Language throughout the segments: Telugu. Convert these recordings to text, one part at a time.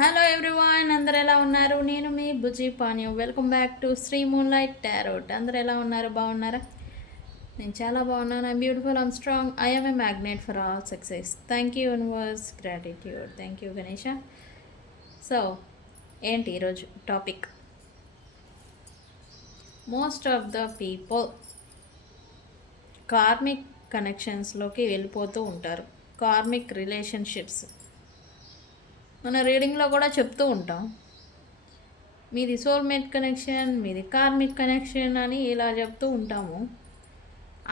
హలో ఎవ్రీవన్, అందరు ఎలా ఉన్నారు? నేను మీ బుజీ పానీయం. Welcome back to Shri moonlight tarot. అందరు ఎలా ఉన్నారు? బాగున్నారా? నేను చాలా బాగున్నాను. I'm beautiful, I'm strong, I'm a magnet for all success. Thank you universe, gratitude. Thank you Ganesha. So ఏంటి ఈరోజు topic? Most of the people karmic కనెక్షన్స్లోకి వెళ్ళిపోతూ ఉంటారు. కార్మిక్ రిలేషన్షిప్స్ మన రీడింగ్లో కూడా చెప్తూ ఉంటాం. మీది సోల్మేట్ కనెక్షన్, మీది కార్మిక్ కనెక్షన్ అని ఇలా చెప్తూ ఉంటాము.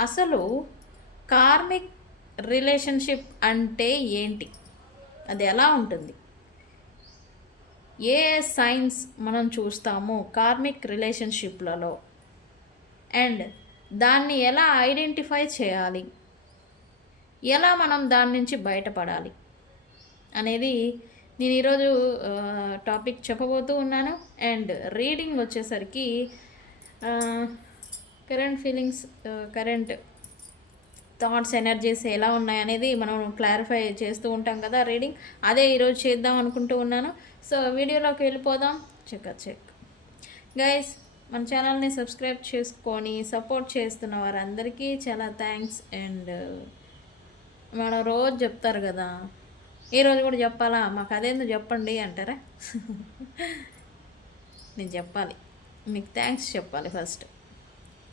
అసలు కార్మిక్ రిలేషన్షిప్ అంటే ఏంటి? అది ఎలా ఉంటుంది? ఏ సైన్స్ మనం చూస్తాము కార్మిక్ రిలేషన్షిప్లలో, అండ్ దాన్ని ఎలా ఐడెంటిఫై చేయాలి, ఎలా మనం దాని నుంచి బయటపడాలి అనేది నేను ఈరోజు టాపిక్ చెప్పబోతూ ఉన్నాను. అండ్ రీడింగ్ వచ్చేసరికి current feelings, current thoughts, energies ఎలా ఉన్నాయనేది మనం క్లారిఫై చేస్తూ ఉంటాం కదా రీడింగ్. అదే ఈరోజు చేద్దాం అనుకుంటూ ఉన్నాను. సో వీడియోలోకి వెళ్ళిపోదాం. చెక్ గైస్, మన ఛానల్ని సబ్స్క్రైబ్ చేసుకొని సపోర్ట్ చేస్తున్న వారందరికీ చాలా థ్యాంక్స్. అండ్ మనం రోజు చెప్తారు కదా, ఈరోజు కూడా చెప్పాలా, మాకు అదేందుకు చెప్పండి అంటారా? నేను చెప్పాలి, మీకు థ్యాంక్స్ చెప్పాలి. ఫస్ట్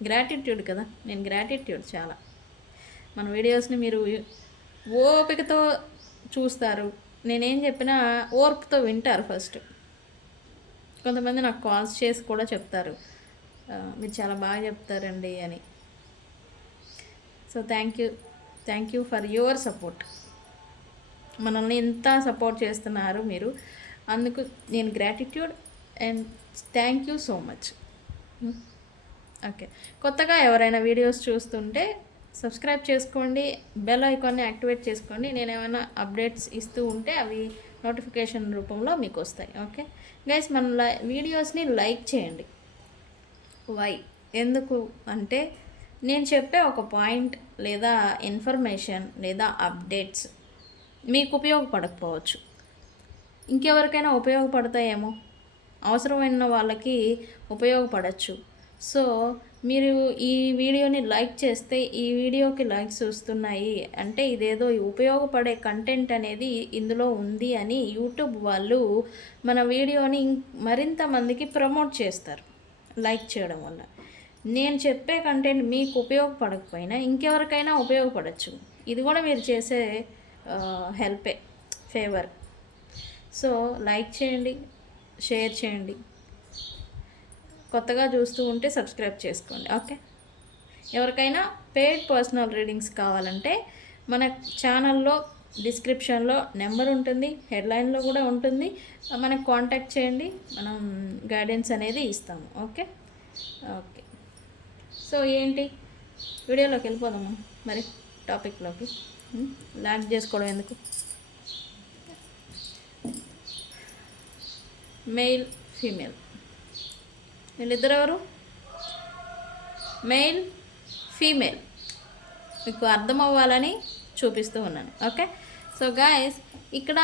గ్రాటిట్యూడ్ కదా, నేను గ్రాటిట్యూడ్ చాలా. మన వీడియోస్ని మీరు ఓపికతో చూస్తారు, నేనేం చెప్పినా ఓర్పుతో వింటారు. ఫస్ట్ కొంతమంది నాకు కాల్స్ చేసి కూడా చెప్తారు, మీరు చాలా బాగా చెప్తారండి అని. So thank you for your support. మనల్ని ఎంత సపోర్ట్ చేస్తున్నారు మీరు, అందుకు నేను gratitude and thank you so much. Okay, కొత్తగా ఎవరైనా వీడియోస్ చూస్తుంటే సబ్స్క్రైబ్ చేసుకోండి, బెల్ ఐకాన్ని యాక్టివేట్ చేసుకోండి. నేను ఏమైనా అప్డేట్స్ ఇస్తూ ఉంటే అవి నోటిఫికేషన్ రూపంలో మీకు వస్తాయి. ఓకే గైస్, మన వీడియోస్ని లైక్ చేయండి. వై? ఎందుకు అంటే నేను చెప్పే ఒక పాయింట్ లేదా ఇన్ఫర్మేషన్ లేదా అప్డేట్స్ మీకు ఉపయోగపడకపోవచ్చు, ఇంకెవరికైనా ఉపయోగపడతాయేమో, అవసరమైన వాళ్ళకి ఉపయోగపడచ్చు. సో మీరు ఈ వీడియోని లైక్ చేస్తే, ఈ వీడియోకి లైక్స్ వస్తున్నాయి అంటే ఇదేదో ఉపయోగపడే కంటెంట్ అనేది ఇందులో ఉంది అని యూట్యూబ్ వాళ్ళు మన వీడియోని మరింత మందికి ప్రమోట్ చేస్తారు లైక్ చేయడం వల్ల. నేను చెప్పే కంటెంట్ మీకు ఉపయోగపడకపోయినా ఇంకెవరికైనా ఉపయోగపడచ్చు. ఇది కూడా మీరు చేసే హెల్పే, ఫేవర్. సో లైక్ చేయండి, షేర్ చేయండి, కొత్తగా చూస్తూ ఉంటే సబ్స్క్రైబ్ చేసుకోండి. ఓకే, ఎవరికైనా పెయిడ్ పర్సనల్ రీడింగ్స్ కావాలంటే మన ఛానల్లో డిస్క్రిప్షన్లో నెంబర్ ఉంటుంది, హెడ్లైన్లో కూడా ఉంటుంది. మనకు కాంటాక్ట్ చేయండి, మనం గైడెన్స్ అనేది ఇస్తాము. ఓకే ఓకే సో ఏంటి, వీడియోలోకి వెళ్ళిపోదాము మరి టాపిక్లోకి. లాగ్ చేసుకోవడం ఎందుకు? మెయిల్, ఫీమేల్, వీళ్ళిద్దరు ఎవరు? మెయిల్, ఫీమేల్, మీకు అర్థం అవ్వాలని చూపిస్తూ ఉన్నాను. ఓకే, సో గాయస్, ఇక్కడ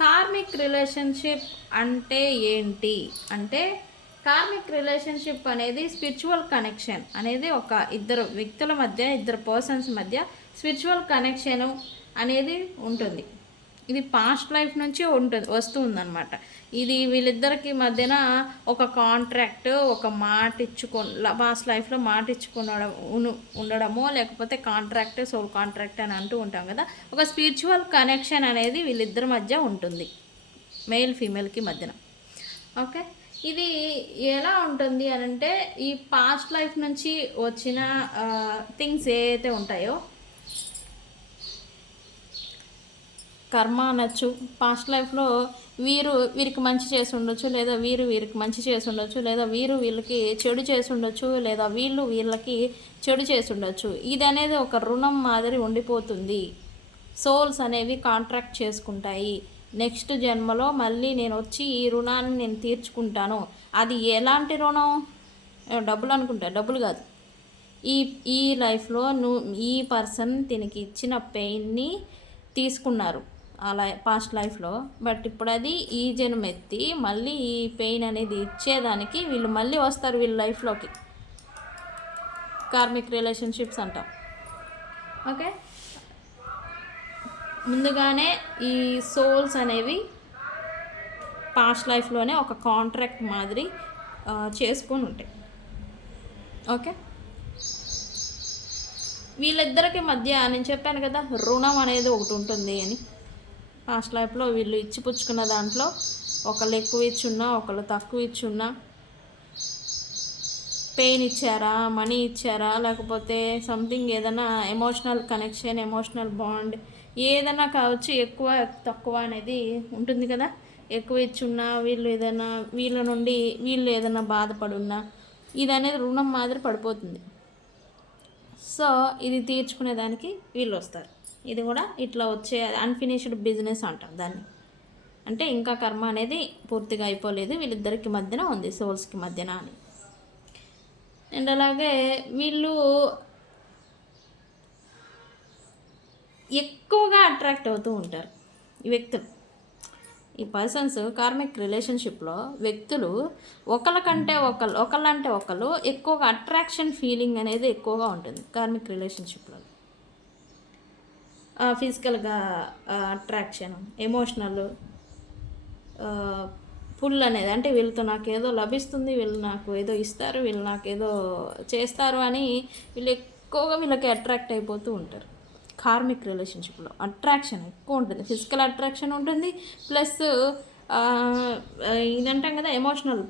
కార్మిక్ రిలేషన్షిప్ అంటే ఏంటి అంటే, కార్మిక్ రిలేషన్షిప్ అనేది స్పిరిచువల్ కనెక్షన్ అనేది ఒక ఇద్దరు వ్యక్తుల మధ్య, ఇద్దరు పర్సన్స్ మధ్య స్పిరిచువల్ కనెక్షను అనేది ఉంటుంది. ఇది పాస్ట్ లైఫ్ నుంచి వస్తుందన్నమాట. ఇది వీళ్ళిద్దరికి మధ్యన ఒక కాంట్రాక్ట్, ఒక మాట పాస్ట్ లైఫ్లో మాట ఉండడమో, లేకపోతే కాంట్రాక్ట్, సోల్ కాంట్రాక్ట్ అని అంటూ ఉంటాం కదా. ఒక స్పిరిచువల్ కనెక్షన్ అనేది వీళ్ళిద్దరి మధ్య ఉంటుంది, మెయిల్ ఫీమేల్కి మధ్యన. ఓకే, ఇది ఎలా ఉంటుంది అని అంటే, ఈ పాస్ట్ లైఫ్ నుంచి వచ్చిన థింగ్స్ ఏవైతే ఉంటాయో, కర్మ అనొచ్చు. పాస్ట్ లైఫ్లో వీరికి మంచి చేసి ఉండొచ్చు, లేదా వీరికి మంచి చేసి ఉండొచ్చు, లేదా వీళ్ళకి చెడు చేసి ఉండొచ్చు, లేదా వీళ్ళకి చెడు చేసి ఉండొచ్చు. ఇది అనేది ఒక రుణం మాదిరి ఉండిపోతుంది. సోల్స్ అనేవి కాంట్రాక్ట్ చేసుకుంటాయి, నెక్స్ట్ జన్మలో మళ్ళీ నేను వచ్చి ఈ రుణాన్ని నేను తీర్చుకుంటాను. అది ఎలాంటి రుణం? డబ్బులు అనుకుంటా, డబ్బులు కాదు. ఈ లైఫ్లో ఈ పర్సన్ దీనికి ఇచ్చిన పెయిన్ని తీసుకున్నారు, అలా పాస్ట్ లైఫ్లో. బట్ ఇప్పుడు అది ఈ జన్మ ఎత్తి మళ్ళీ ఈ పెయిన్ అనేది ఇచ్చేదానికి వీళ్ళు మళ్ళీ వస్తారు వీళ్ళ లైఫ్లోకి. కార్మిక్ రిలేషన్షిప్స్ అంటాం. ఓకే, ముందుగానే ఈ సోల్స్ అనేవి పాస్ట్ లైఫ్లోనే ఒక కాంట్రాక్ట్ మాదిరి చేసుకొని ఉంటాయి. ఓకే, వీళ్ళిద్దరికి మధ్య నేను చెప్పాను కదా రుణం అనేది ఒకటి ఉంటుంది అని. పాస్ట్ లైఫ్లో వీళ్ళు ఇచ్చిపుచ్చుకున్న దాంట్లో ఒకళ్ళు ఎక్కువ ఇచ్చున్నా ఒకళ్ళు తక్కువ ఇచ్చున్నా, పెయిన్ ఇచ్చారా, మనీ ఇచ్చారా, లేకపోతే సంథింగ్ ఏదైనా ఎమోషనల్ కనెక్షన్, ఎమోషనల్ బాండ్ ఏదైనా కావచ్చు, ఎక్కువ తక్కువ అనేది ఉంటుంది కదా. ఎక్కువ ఇచ్చున్నా వీళ్ళు ఏదైనా వీళ్ళ నుండి వీళ్ళు ఏదైనా బాధపడున్నా ఇది అనేది రుణం మాదిరి పడిపోతుంది. సో ఇది తీర్చుకునేదానికి వీళ్ళు వస్తారు. ఇది కూడా ఇట్లా వచ్చే అన్ఫినిష్డ్ బిజినెస్ అంటాం దాన్ని. అంటే ఇంకా కర్మ అనేది పూర్తిగా అయిపోలేదు, వీళ్ళిద్దరికి మధ్యన ఉంది, సోల్స్కి మధ్యన అని. అండ్ అలాగే వీళ్ళు ఎక్కువగా అట్రాక్ట్ అవుతూ ఉంటారు ఈ వ్యక్తులు. ఈ పర్సన్స్ కార్మిక్ రిలేషన్షిప్లో వ్యక్తులు ఒకళ్ళకంటే ఒకళ్ళంటే ఒకళ్ళు ఎక్కువగా అట్రాక్షన్ ఫీలింగ్ అనేది ఎక్కువగా ఉంటుంది కార్మిక్ రిలేషన్షిప్లో. ఫిజికల్గా అట్రాక్షన్, ఎమోషనల్ పుల్ అనేది, అంటే వీళ్ళతో నాకు ఏదో లభిస్తుంది, వీళ్ళు నాకు ఏదో ఇస్తారు, వీళ్ళు నాకు ఏదో చేస్తారు అని వీళ్ళు ఎక్కువగా వీళ్ళకి అట్రాక్ట్ అయిపోతూ ఉంటారు. కార్మిక్ రిలేషన్షిప్లో అట్రాక్షన్ ఎక్కువ ఉంటుంది, ఫిజికల్ అట్రాక్షన్ ఉంటుంది, ప్లస్ ఇదంటాం కదా ఎమోషనల్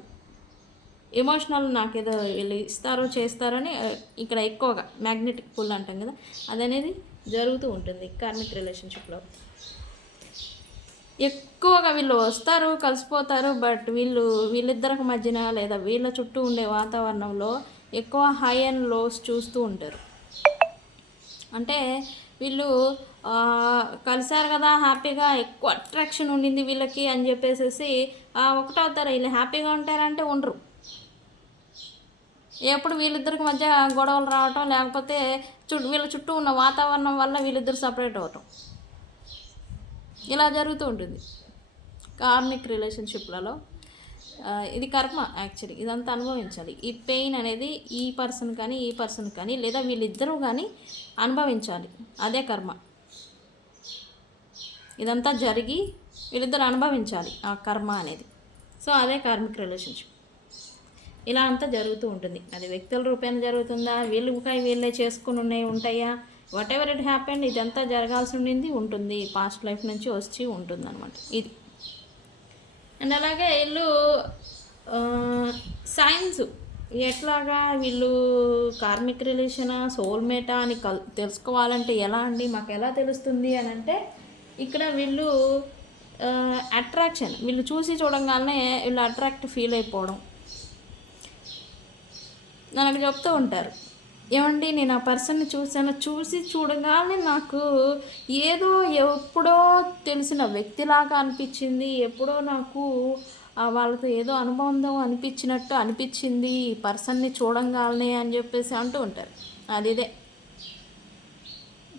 నాకేదో వీళ్ళు ఇస్తారు చేస్తారని ఇక్కడ ఎక్కువగా మ్యాగ్నెటిక్ పుల్ అంటాం కదా, అదనేది జరుగుతూ ఉంటుంది కార్మిక్ రిలేషన్షిప్లో. ఎక్కువగా వీళ్ళు వస్తారు, కలిసిపోతారు, బట్ వీళ్ళిద్దరికి మధ్యన లేదా వీళ్ళ చుట్టూ ఉండే వాతావరణంలో ఎక్కువ హై అండ్ లోస్ చూస్తూ ఉంటారు. అంటే వీళ్ళు కలిసారు కదా హ్యాపీగా, ఎక్కువ అట్రాక్షన్ ఉండింది వీళ్ళకి అని చెప్పేసి ఒకటవుతారు. వీళ్ళు హ్యాపీగా ఉంటారంటే ఉండరు. ఎప్పుడు వీళ్ళిద్దరికి మధ్య గొడవలు రావటం, లేకపోతే వీళ్ళ చుట్టూ ఉన్న వాతావరణం వల్ల వీళ్ళిద్దరు సపరేట్ అవ్వటం, ఇలా జరుగుతూ ఉంటుంది కార్మిక్ రిలేషన్షిప్లలో. ఇది కర్మ యాక్చువల్లీ, ఇదంతా అనుభవించాలి. ఈ పెయిన్ అనేది ఈ పర్సన్ కానీ లేదా వీళ్ళిద్దరూ కానీ అనుభవించాలి, అదే కర్మ. ఇదంతా జరిగి వీళ్ళిద్దరు అనుభవించాలి ఆ కర్మ అనేది. సో అదే కార్మిక్ రిలేషన్షిప్. ఇలా అంతా జరుగుతూ ఉంటుంది. అది వ్యక్తుల రూపేణ జరుగుతుందా, వీళ్ళే చేసుకుని ఉంటాయా, వాట్ ఎవర్ ఇట్ హ్యాపెండ్, ఇదంతా జరగాల్సి ఉంటుంది, పాస్ట్ లైఫ్ నుంచి వచ్చి ఉంటుంది అనమాట ఇది. అండ్ అలాగే వీళ్ళు సైన్స్ ఎట్లాగా వీళ్ళు కార్మిక్ రిలేషనా సోల్మేటా అని తెలుసుకోవాలంటే ఎలా అండి, మాకు ఎలా తెలుస్తుంది అని అంటే, ఇక్కడ వీళ్ళు అట్రాక్షన్, వీళ్ళు చూసి చూడంగానే వీళ్ళు అట్రాక్ట్ ఫీల్ అయిపోవడం. నాకు చెప్తూ ఉంటారు, ఏమండి నేను ఆ పర్సన్ని చూసి చూడగానే నాకు ఏదో ఎప్పుడో తెలిసిన వ్యక్తిలాగా అనిపించింది, ఎప్పుడో నాకు వాళ్ళతో ఏదో అనుబంధం అనిపించింది ఈ పర్సన్ని చూడంగానే అని చెప్పేసి అంటూ ఉంటారు. అది ఇదే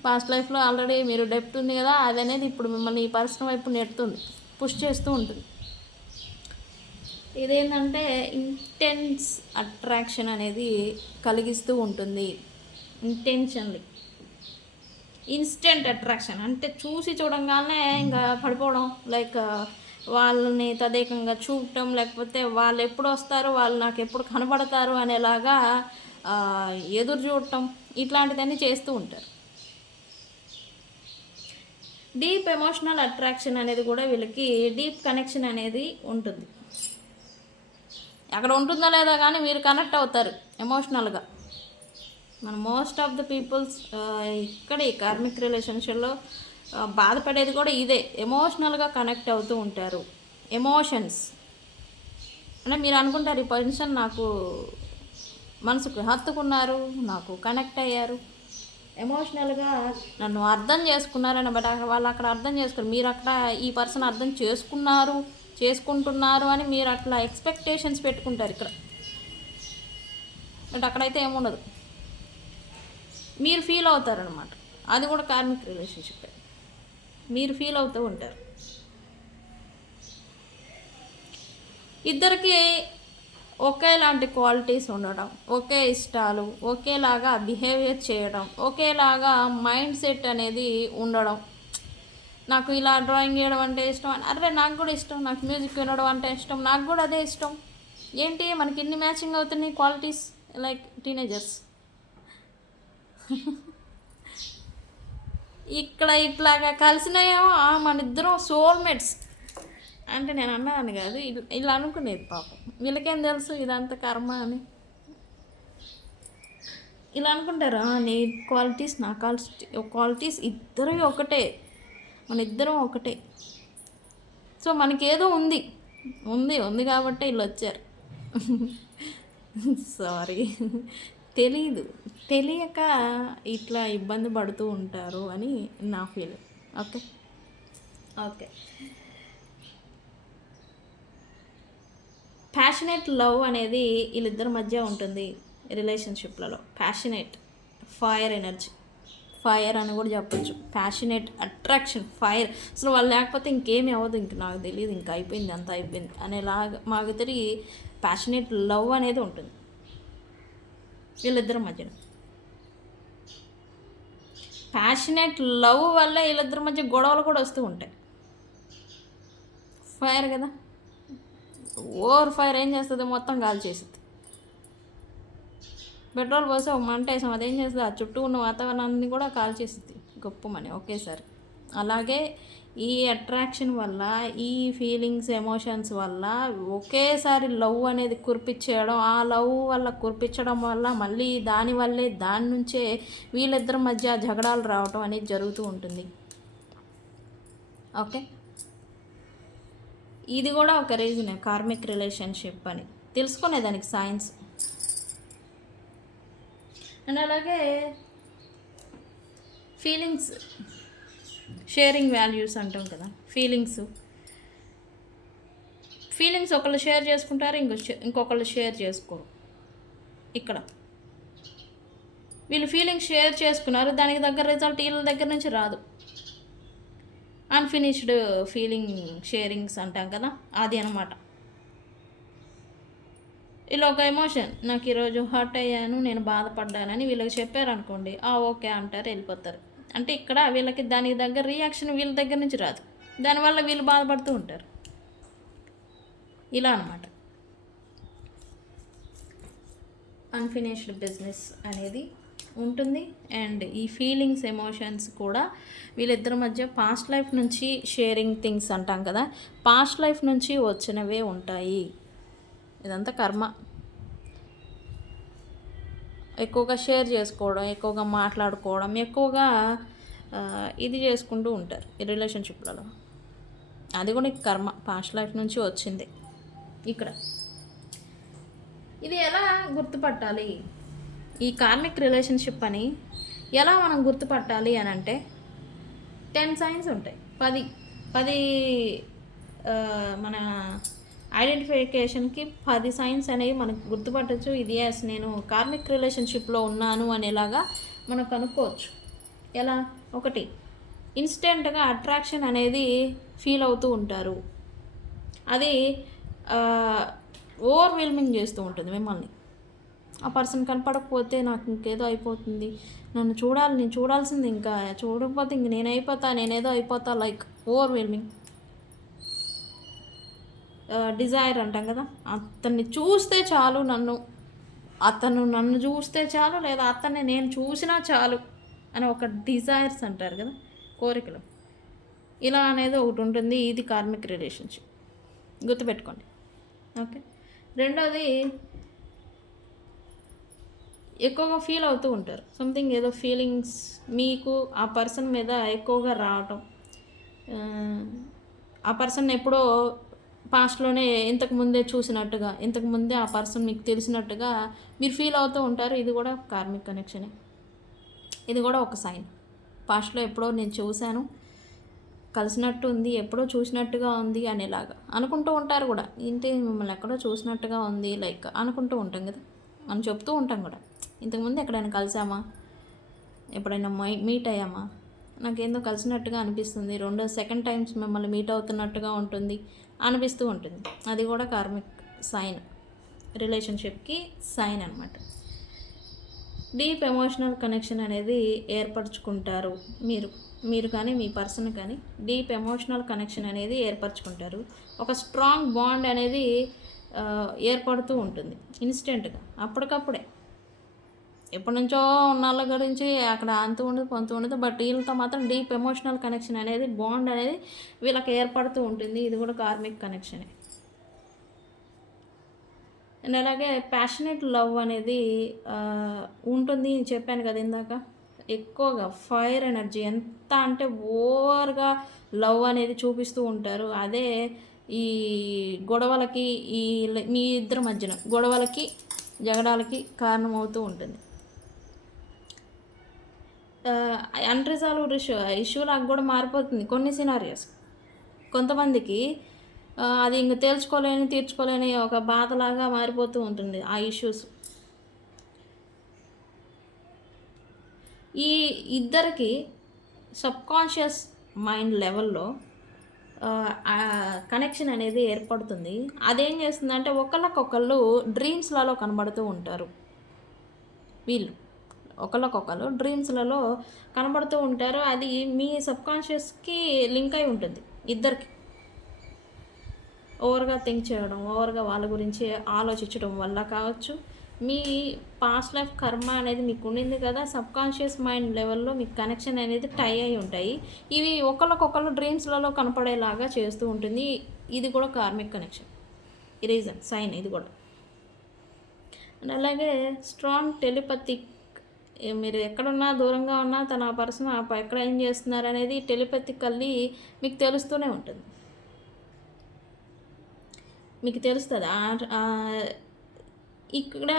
పాస్ట్ లైఫ్లో ఆల్రెడీ మీరు డెప్త్ ఉంది కదా, అది అనేది ఇప్పుడు మిమ్మల్ని ఈ పర్సన్ వైపు నెడుతుంది, పుష్ చేస్తూ ఉంటుంది. ఇదేంటంటే ఇంటెన్స్ అట్రాక్షన్ అనేది కలిగిస్తూ ఉంటుంది. ఇన్స్టెంట్ అట్రాక్షన్ అంటే చూసి చూడంగానే ఇంకా పడిపోవడం, లైక్ వాళ్ళని తదేకంగా చూడటం, లేకపోతే వాళ్ళు ఎప్పుడు వస్తారు, వాళ్ళు నాకు ఎప్పుడు కనబడతారు అనేలాగా ఎదురు చూడటం, ఇట్లాంటివన్నీ చేస్తూ ఉంటారు. డీప్ ఎమోషనల్ అట్రాక్షన్ అనేది కూడా వీళ్ళకి డీప్ కనెక్షన్ అనేది ఉంటుంది. అక్కడ ఉంటుందో లేదా కానీ మీరు కనెక్ట్ అవుతారు ఎమోషనల్గా. మన మోస్ట్ ఆఫ్ ద పీపుల్స్ ఇక్కడ ఈ కార్మిక్ రిలేషన్షిప్లో బాధపడేది కూడా ఇదే, ఎమోషనల్గా కనెక్ట్ అవుతూ ఉంటారు. ఎమోషన్స్ అంటే మీరు అనుకుంటారు ఈ పర్సన్ నాకు మనసుకు హత్తుకున్నారు, నాకు కనెక్ట్ అయ్యారు, ఎమోషనల్గా నన్ను అర్థం చేసుకున్నారని. బట్ వాళ్ళు అక్కడ అర్థం చేసుకోరు, మీరు అక్కడ ఈ పర్సన్ అర్థం చేసుకుంటున్నారు అని మీరు అట్లా ఎక్స్పెక్టేషన్స్ పెట్టుకుంటారు ఇక్కడ. బట్ అక్కడైతే ఏముండదు, మీరు ఫీల్ అవుతారనమాట. అది కూడా కార్మిక్ రిలేషన్షిప్. మీరు ఫీల్ అవుతూ ఉంటారు. ఇద్దరికి ఒకేలాంటి క్వాలిటీస్ ఉండడం, ఒకే ఇష్టాలు, ఒకేలాగా బిహేవియర్ చేయడం, ఒకేలాగా మైండ్ సెట్ అనేది ఉండడం. నాకు ఇలా డ్రాయింగ్ వేయడం అంటే ఇష్టం, అరే నాకు కూడా ఇష్టం, నాకు మ్యూజిక్ వినడం అంటే ఇష్టం, నాకు కూడా అదే ఇష్టం. ఏంటి మనకి ఇన్ని మ్యాచింగ్ అవుతున్నాయి క్వాలిటీస్, లైక్ టీనేజర్స్. ఇక్కడ ఇట్లాగా కలిసినాయేమో మన ఇద్దరం సోల్మేట్స్ అంటే నేను అన్నాను కాదు, ఇలా అనుకునేది పాపం. వీళ్ళకేం తెలుసు ఇదంతా కర్మ అని. ఇలా అనుకుంటారా, నీ క్వాలిటీస్ నా క్వాలిటీస్ ఇద్దరు ఒకటే, మన ఇద్దరం ఒకటే. సో మనకేదో ఉంది ఉంది ఉంది కాబట్టి వీళ్ళు వచ్చారు. సారీ, తెలీదు, తెలియక ఇట్లా ఇబ్బంది పడుతూ ఉంటారు అని నా feeling. Okay okay. Passionate love అనేది వీళ్ళిద్దరి మధ్య ఉంటుంది రిలేషన్షిప్లలో. ప్యాషనేట్ ఫైర్ ఎనర్జీ, ఫైర్ అని కూడా చెప్పచ్చు. Passionate attraction, fire. అసలు వాళ్ళు లేకపోతే ఇంకేమీ అవ్వదు, ఇంక నాకు తెలియదు, ఇంకా అయిపోయింది, అంతా అయిపోయింది అనేలాగా మాకు తిరిగి ప్యాషనేట్ లవ్ అనేది ఉంటుంది వీళ్ళిద్దరి మధ్యన. ప్యాషనేట్ లవ్ వల్ల వీళ్ళిద్దరి మధ్య గొడవలు కూడా వస్తూ ఉంటాయి. ఫైర్ కదా, ఓవర్ ఫైర్ ఏం చేస్తుంది, మొత్తం గాలి చేస్తుంది. పెట్రోల్ పోసి ఒక మంట వేసాం, అదేం చేస్తుంది, ఆ చుట్టూ ఉన్న వాతావరణాన్ని కూడా కాల్ చేస్తుంది గొప్పమని ఒకేసారి. అలాగే ఈ అట్రాక్షన్ వల్ల, ఈ ఫీలింగ్స్ ఎమోషన్స్ వల్ల ఒకేసారి లవ్ అనేది కురిపించేయడం, ఆ లవ్ వల్ల కురిపించడం వల్ల మళ్ళీ దానివల్లే దాని నుంచే వీళ్ళిద్దరి మధ్య జగడాలు రావటం అనేది జరుగుతూ ఉంటుంది. ఓకే, ఇది కూడా ఒక రీజనే కార్మిక్ రిలేషన్షిప్ అని తెలుసుకునేదానికి సైన్స్. అండ్ అలాగే ఫీలింగ్స్, షేరింగ్ వాల్యూస్ అంటాం కదా. ఫీలింగ్స్ ఒకళ్ళు షేర్ చేసుకుంటారు, ఇంకొకళ్ళు షేర్ చేసుకోరు. ఇక్కడ వీళ్ళు ఫీలింగ్స్ షేర్ చేసుకున్నారు, దానికి దగ్గర రిజల్ట్ వీళ్ళ దగ్గర నుంచి రాదు. అన్ఫినిష్డ్ ఫీలింగ్ షేరింగ్స్ అంటాం కదా, అది అనమాట. ఇలా ఒక ఎమోషన్, నాకు ఈరోజు హర్ట్ అయ్యాను, నేను బాధపడ్డానని వీళ్ళకి చెప్పారనుకోండి, ఓకే అంటారు, వెళ్ళిపోతారు. అంటే ఇక్కడ వీళ్ళకి దానికి దగ్గర రియాక్షన్ వీళ్ళ దగ్గర నుంచి రాదు, దానివల్ల వీళ్ళు బాధపడుతూ ఉంటారు. ఇలా అనమాట అన్ఫినిష్డ్ బిజినెస్ అనేది ఉంటుంది. అండ్ ఈ ఫీలింగ్స్ ఎమోషన్స్ కూడా వీళ్ళిద్దరి మధ్య పాస్ట్ లైఫ్ నుంచి షేరింగ్ థింగ్స్ అంటాం కదా, పాస్ట్ లైఫ్ నుంచి వచ్చినవే ఉంటాయి. ఇదంతా కర్మ. ఎక్కువగా షేర్ చేసుకోవడం, ఎక్కువగా మాట్లాడుకోవడం, ఎక్కువగా ఇది చేసుకుంటూ ఉంటారు ఈ రిలేషన్షిప్లలో. అది కూడా కర్మ, పాస్ట్ లైఫ్ నుంచి వచ్చింది. ఇక్కడ ఇది ఎలా గుర్తుపట్టాలి, ఈ కార్మిక్ రిలేషన్షిప్ అని ఎలా మనం గుర్తుపట్టాలి అని అంటే 10 సైన్స్ ఉంటాయి. 10 మన ఐడెంటిఫికేషన్కి 10 సైన్స్ అనేవి మనకు గుర్తుపట్టచ్చు. ఇది నేను కార్మిక్ రిలేషన్షిప్లో ఉన్నాను అనేలాగా మనం కనుక్కోవచ్చు. ఎలా? 1, ఇన్స్టెంట్గా అట్రాక్షన్ అనేది ఫీల్ అవుతూ ఉంటారు. అది ఓవర్వెల్మింగ్ చేస్తూ ఉంటుంది మిమ్మల్ని. ఆ పర్సన్ కనపడకపోతే నాకు ఇంకేదో అయిపోతుంది, నన్ను చూడాలి, నేను చూడాల్సింది, ఇంకా చూడకపోతే ఇంక నేనేదో అయిపోతా, లైక్ ఓవర్వెల్మింగ్. డిజైర్ అంటాం కదా, అతన్ని చూస్తే చాలు, అతను నన్ను చూస్తే చాలు, లేదా అతన్ని నేను చూసినా చాలు అని ఒక డిజైర్స్ అంటారు కదా, కోరికలు. ఇలా అనేది ఒకటి ఉంటుంది. ఇది కార్మిక్ రిలేషన్షిప్, గుర్తుపెట్టుకోండి. ఓకే. రెండోది, ఎక్కువగా ఫీల్ అవుతూ ఉంటారు సంథింగ్, ఏదో ఫీలింగ్స్ మీకు ఆ పర్సన్ మీద ఎక్కువగా రావటం. ఆ పర్సన్ ఎప్పుడో పాస్ట్లోనే ఇంతకుముందే చూసినట్టుగా, ఇంతకుముందే ఆ పర్సన్ మీకు తెలిసినట్టుగా మీరు ఫీల్ అవుతూ ఉంటారు. ఇది కూడా కార్మిక్ కనెక్షనే. ఇది కూడా ఒక సైన్. పాస్ట్లో ఎప్పుడో నేను చూశాను, కలిసినట్టు ఉంది, ఎప్పుడో చూసినట్టుగా ఉంది అనేలాగా అనుకుంటూ ఉంటారు కూడా. ఇంతే, మిమ్మల్ని ఎక్కడో చూసినట్టుగా ఉంది లైక్ అనుకుంటూ ఉంటాం కదా, మనం చెప్తూ ఉంటాం కూడా, ఇంతకుముందు ఎక్కడైనా కలిసామా, ఎప్పుడైనా మీట్ అయ్యామా, నాకేందో కలిసినట్టుగా అనిపిస్తుంది, రెండో సెకండ్ టైమ్స్ మిమ్మల్ని మీట్ అవుతున్నట్టుగా ఉంటుంది అనిపిస్తూ ఉంటుంది. అది కూడా కార్మిక్ సైన్, రిలేషన్షిప్కి సైన్ అనమాట. డీప్ ఎమోషనల్ కనెక్షన్ అనేది ఏర్పరచుకుంటారు మీరు కానీ మీ పర్సన్ కానీ డీప్ ఎమోషనల్ కనెక్షన్ అనేది ఏర్పరచుకుంటారు. ఒక స్ట్రాంగ్ బాండ్ అనేది ఏర్పడుతూ ఉంటుంది ఇన్స్టెంట్గా, అప్పటికప్పుడే. ఎప్పటి నుంచో ఉన్న వాళ్ళ గురించి అక్కడ అంత ఉండదు కొంత ఉండదు, బట్ వీళ్ళతో మాత్రం డీప్ ఎమోషనల్ కనెక్షన్ అనేది, బాండ్ అనేది వీళ్ళకి ఏర్పడుతూ ఉంటుంది. ఇది కూడా కార్మిక్ కనెక్షనే. అండ్ అలాగే ప్యాషనేట్ లవ్ అనేది ఉంటుంది, చెప్పాను కదా ఇందాక. ఎక్కువగా ఫైర్ ఎనర్జీ, ఎంత అంటే ఓవర్గా లవ్ అనేది చూపిస్తూ ఉంటారు. అదే ఈ గొడవలకి, మీ ఇద్దరి మధ్యన గొడవలకి జగడాలకి కారణమవుతూ ఉంటుంది. అన్రిజాల్వ్డ్ ఇష్యూ లాగా కూడా మారిపోతుంది కొన్ని సినారియోస్. కొంతమందికి అది ఇంక తీర్చుకోలేని ఒక బాధలాగా మారిపోతూ ఉంటుంది ఆ ఇష్యూస్. ఈ ఇద్దరికి సబ్కాన్షియస్ మైండ్ లెవెల్లో కనెక్షన్ అనేది ఏర్పడుతుంది. అదేం చేస్తుందంటే ఒకళ్ళకొకళ్ళు డ్రీమ్స్లలో కనబడుతూ ఉంటారు. వీళ్ళు ఒకళ్ళకొకళ్ళు డ్రీమ్స్లలో కనబడుతూ ఉంటారు. అది మీ సబ్కాన్షియస్కి లింక్ అయి ఉంటుంది. ఇద్దరికి ఓవర్గా థింక్ చేయడం, ఓవర్గా వాళ్ళ గురించి ఆలోచించడం వల్ల కావచ్చు, మీ పాస్ట్ లైఫ్ కర్మ అనేది మీకు ఉండింది కదా, సబ్కాన్షియస్ మైండ్ లెవెల్లో మీకు కనెక్షన్ అనేది టై అయి ఉంటాయి. ఇవి ఒకళ్ళకొకళ్ళు డ్రీమ్స్లలో కనపడేలాగా చేస్తూ ఉంటుంది. ఇది కూడా కార్మిక్ కనెక్షన్, రీజన్ సైన్ ఇది కూడా. అండ్ అలాగే స్ట్రాంగ్ టెలిపతిక్, మీరు ఎక్కడున్నా దూరంగా ఉన్నా తన పర్సన్ ఎక్కడ ఏం చేస్తున్నారు అనేది టెలిపతికల్లీ మీకు తెలుస్తూనే ఉంటుంది. మీకు తెలుస్తుంది. ఇక్కడ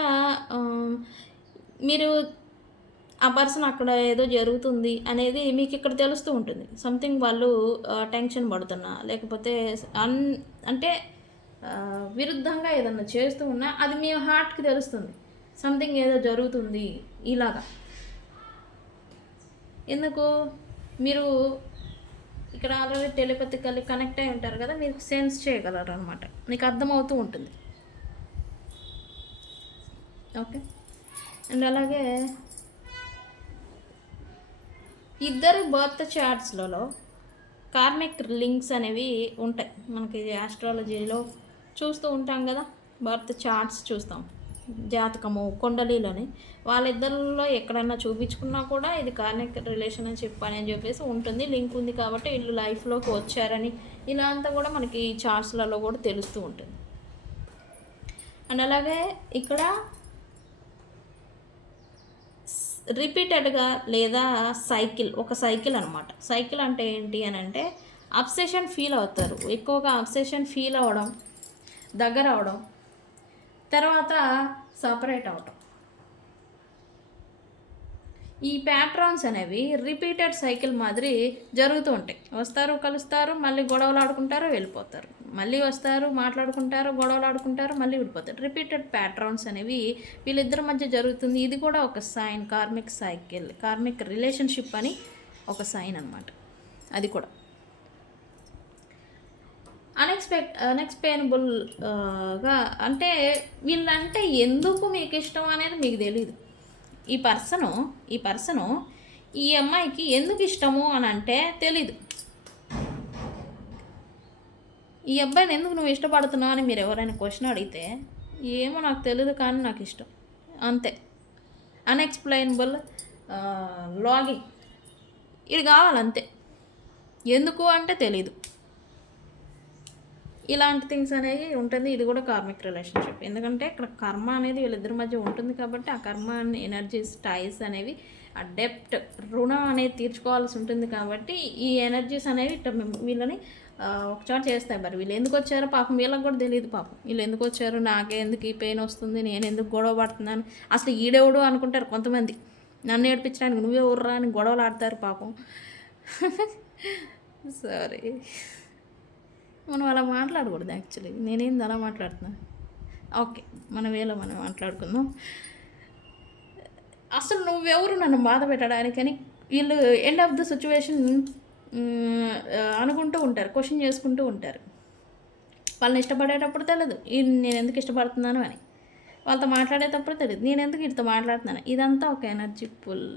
మీరు ఆ పర్సన్ అక్కడ ఏదో జరుగుతుంది అనేది మీకు ఇక్కడ తెలుస్తూ ఉంటుంది. సంథింగ్ వాళ్ళు టెన్షన్ పడుతున్నా, లేకపోతే అంటే విరుద్ధంగా ఏదన్నా చేస్తూ ఉన్నా అది మీ హార్ట్కి తెలుస్తుంది. సంథింగ్ ఏదో జరుగుతుంది ఇలాగా. ఎందుకు? మీరు ఇక్కడ ఆల్రెడీ టెలిపతికల్లీ కనెక్ట్ అయి ఉంటారు కదా, మీరు సెన్స్ చేయగలరు అనమాట, మీకు అర్థమవుతూ ఉంటుంది. ఓకే. అండ్ అలాగే ఇద్దరు బర్త్ చార్ట్స్లలో కార్మిక్ లింక్స్ అనేవి ఉంటాయి. మనకి ఆస్ట్రాలజీలో చూస్తూ ఉంటాం కదా, బర్త్ చార్ట్స్ చూస్తాం, జాతకము కుండలీలని. వాళ్ళిద్దరిలో ఎక్కడన్నా చూపించుకున్నా కూడా ఇది కార్మిక్ రిలేషన్షిప్ అని చెప్పేసి ఉంటుంది, లింక్ ఉంది కాబట్టి వీళ్ళు లైఫ్లోకి వచ్చారని ఇలా అంతా కూడా మనకి చార్ట్స్లలో కూడా తెలుస్తూ ఉంటుంది. అండ్ అలాగే ఇక్కడ రిపీటెడ్గా లేదా ఒక సైకిల్ అనమాట. సైకిల్ అంటే ఏంటి అని అంటే అబ్సెషన్ ఫీల్ అవుతారు, ఎక్కువగా అబ్సెషన్ ఫీల్ అవ్వడం, దగ్గర అవడం, తర్వాత సపరేట్ అవడం. ఈ ప్యాట్రన్స్ అనేవి రిపీటెడ్ సైకిల్ మాదిరి జరుగుతూ ఉంటాయి. వస్తారు, కలుస్తారు, మళ్ళీ గొడవలు ఆడుకుంటారు, వెళ్ళిపోతారు, మళ్ళీ వస్తారు, మాట్లాడుకుంటారు, గొడవలు ఆడుకుంటారు, మళ్ళీ వెళ్ళిపోతారు. రిపీటెడ్ ప్యాట్రన్స్ అనేవి వీళ్ళిద్దరి మధ్య జరుగుతుంది. ఇది కూడా ఒక sign, karmic cycle, karmic relationship అని ఒక సైన్ అనమాట. అది కూడా అన్ఎక్స్పెయినబుల్గా అంటే వీళ్ళంటే ఎందుకు మీకు ఇష్టం అనేది మీకు తెలీదు. ఈ పర్సను ఈ అమ్మాయికి ఎందుకు ఇష్టము అని అంటే తెలీదు. ఈ అబ్బాయిని ఎందుకు నువ్వు ఇష్టపడుతున్నావు అని మీరు ఎవరైనా క్వశ్చన్ అడిగితే ఏమో నాకు తెలియదు కానీ నాకు ఇష్టం, అంతే. అన్ఎక్స్ప్లెయినబుల్ లాగింగ్ ఇది కావాలంతే. ఎందుకు అంటే తెలీదు. ఇలాంటి థింగ్స్ అనేవి ఉంటుంది. ఇది కూడా కార్మిక్ రిలేషన్షిప్, ఎందుకంటే ఇక్కడ కర్మ అనేది వీళ్ళిద్దరి మధ్య ఉంటుంది కాబట్టి ఆ కర్మ ఎనర్జీస్ టైస్ అనేవి, ఆ డెప్ట్ రుణం అనేది తీర్చుకోవాల్సి ఉంటుంది కాబట్టి ఈ ఎనర్జీస్ అనేవి వీళ్ళని ఒకచోట చేస్తాయి. మరి వీళ్ళు ఎందుకు వచ్చారో పాపం వీళ్ళకి కూడా తెలియదు. పాపం వీళ్ళు ఎందుకు వచ్చారు, నాకే ఎందుకు ఈ పెయిన్ వస్తుంది, నేను ఎందుకు గొడవ పడుతున్నాను, అసలు ఈడెవడు అనుకుంటారు కొంతమంది. నన్ను ఏడిపించడానికి నువ్వే ఊర్రా అని గొడవలు ఆడతారు పాపం. సారీ, మనం అలా మాట్లాడకూడదు యాక్చువల్లీ. నేనేంది అలా మాట్లాడుతున్నా? ఓకే, మన వేలో మనం మాట్లాడుకుందాం. అసలు నువ్వెవరు నన్ను బాధ పెట్టడానికని వీళ్ళు ఎండ్ ఆఫ్ ద సిచ్యువేషన్ అనుకుంటూ ఉంటారు, క్వశ్చన్ చేసుకుంటూ ఉంటారు. వాళ్ళని ఇష్టపడేటప్పుడు తెలియదు నేను ఎందుకు ఇష్టపడుతున్నాను అని, వాళ్ళతో మాట్లాడేటప్పుడు తెలియదు నేను ఎందుకు వీటితో మాట్లాడుతున్నాను. ఇదంతా ఒక ఎనర్జీ పుల్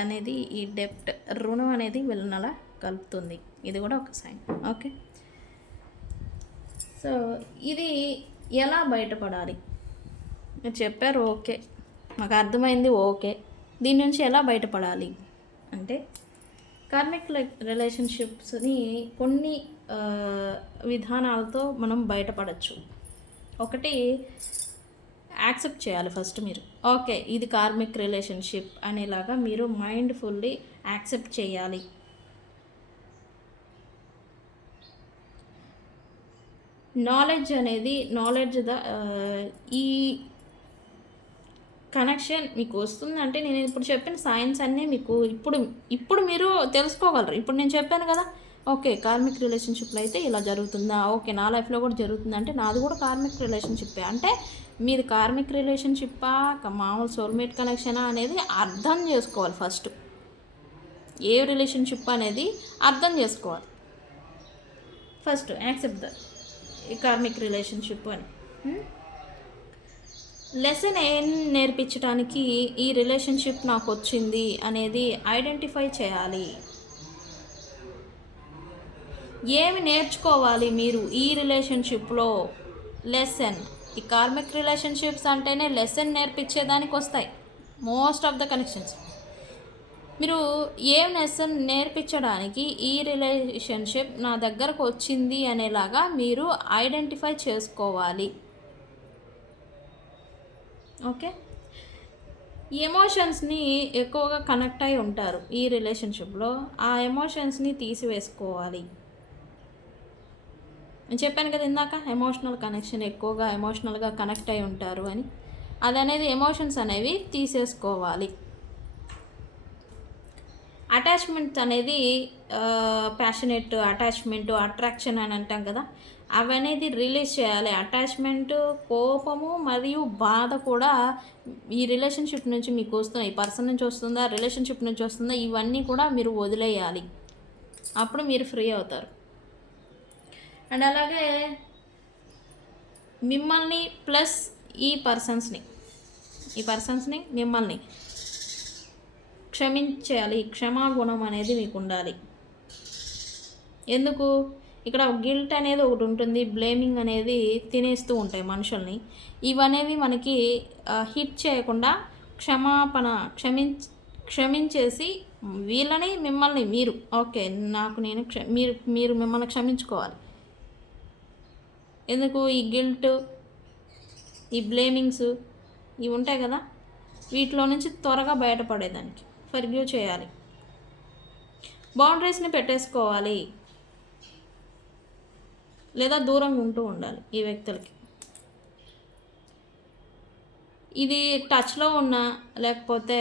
అనేది, ఈ డెప్ట్ రుణం అనేది వీళ్ళని అలా కలుపుతుంది. ఇది కూడా ఒక సైన్. ఓకే, సో ఇది ఎలా బయటపడాలి మీరు చెప్పారు, ఓకే మాకు అర్థమైంది, ఓకే దీని నుంచి ఎలా బయటపడాలి అంటే కార్మిక్ రిలేషన్షిప్స్ని కొన్ని విధానాలతో మనం బయటపడచ్చు. ఒకటి, యాక్సెప్ట్ చేయాలి ఫస్ట్ మీరు. ఓకే ఇది కార్మిక్ రిలేషన్షిప్ అనేలాగా మీరు మైండ్ఫుల్లీ యాక్సెప్ట్ చేయాలి. నాలెడ్జ్ ఈ కనెక్షన్ మీకు వస్తుందంటే నేను ఇప్పుడు చెప్పిన సైన్స్ అన్నీ మీకు ఇప్పుడు మీరు తెలుసుకోగలరు. ఇప్పుడు నేను చెప్పాను కదా, ఓకే కార్మిక్ రిలేషన్షిప్లో అయితే ఇలా జరుగుతుందా, ఓకే నా లైఫ్లో కూడా జరుగుతుంది అంటే నాది కూడా కార్మిక్ రిలేషన్షిప్పే అంటే మీది కార్మిక్ రిలేషన్షిప్పా మామూలు సోల్మేట్ కనెక్షనా అనేది అర్థం చేసుకోవాలి. ఫస్ట్ ఏ రిలేషన్షిప్ అనేది అర్థం చేసుకోవాలి. First accept the karmic relationship అని. లెసన్ ఏం నేర్పించడానికి ఈ రిలేషన్షిప్ నాకు వచ్చింది అనేది ఐడెంటిఫై చేయాలి. ఏమి నేర్చుకోవాలి మీరు ఈ రిలేషన్షిప్లో లెసన్. ఈ కార్మిక్ రిలేషన్షిప్స్ అంటేనే లెసన్ నేర్పించేదానికి వస్తాయి మోస్ట్ ఆఫ్ ద కనెక్షన్స్. మీరు ఏం లెసన్ నేర్పించడానికి ఈ రిలేషన్షిప్ నా దగ్గరకు వచ్చింది అనేలాగా మీరు ఐడెంటిఫై చేసుకోవాలి. ఓకే, ఎమోషన్స్ని ఎక్కువగా కనెక్ట్ అయి ఉంటారు ఈ రిలేషన్షిప్లో, ఆ ఎమోషన్స్ని తీసివేసుకోవాలి. నేను చెప్పాను కదా ఇందాక, ఎమోషనల్ కనెక్షన్ ఎక్కువగా ఎమోషనల్గా కనెక్ట్ అయి ఉంటారు అని. అదనేది ఎమోషన్స్ అనేవి తీసేసుకోవాలి. అటాచ్మెంట్ అనేది ప్యాషనేట్ అటాచ్మెంట్, అట్రాక్షన్ అని అంటాం కదా, అవనేది రిలీజ్ చేయాలి. అటాచ్మెంట్, కోపము మరియు బాధ కూడా ఈ రిలేషన్షిప్ నుంచి మీకు వస్తున్నాయి. ఈ పర్సన్ నుంచి వస్తుందా, రిలేషన్షిప్ నుంచి వస్తుందా, ఇవన్నీ కూడా మీరు వదిలేయాలి. అప్పుడు మీరు ఫ్రీ అవుతారు. అండ్ అలాగే మిమ్మల్ని ప్లస్ ఈ పర్సన్స్ని మిమ్మల్ని క్షమించాలి. క్షమాగుణం అనేది మీకు ఉండాలి. ఎందుకు, ఇక్కడ గిల్ట్ అనేది ఒకటి ఉంటుంది, బ్లేమింగ్ అనేది తినేస్తూ ఉంటాయి మనుషుల్ని. ఇవనేవి మనకి హిట్ చేయకుండా క్షమించేసి వీళ్ళని మిమ్మల్ని మీరు ఓకే మీరు మిమ్మల్ని క్షమించుకోవాలి. ఎందుకు, ఈ గిల్ట్, ఈ బ్లేమింగ్స్ ఇవి ఉంటాయి కదా, వీటిలో నుంచి త్వరగా బయటపడేదానికి ఫర్గివ్ చేయాలి. బౌండరీస్ని పెట్టేసుకోవాలి లేదా దూరంగా ఉంటూ ఉండాలి ఈ వ్యక్తులకి. ఇది టచ్లో ఉన్నా లేకపోతే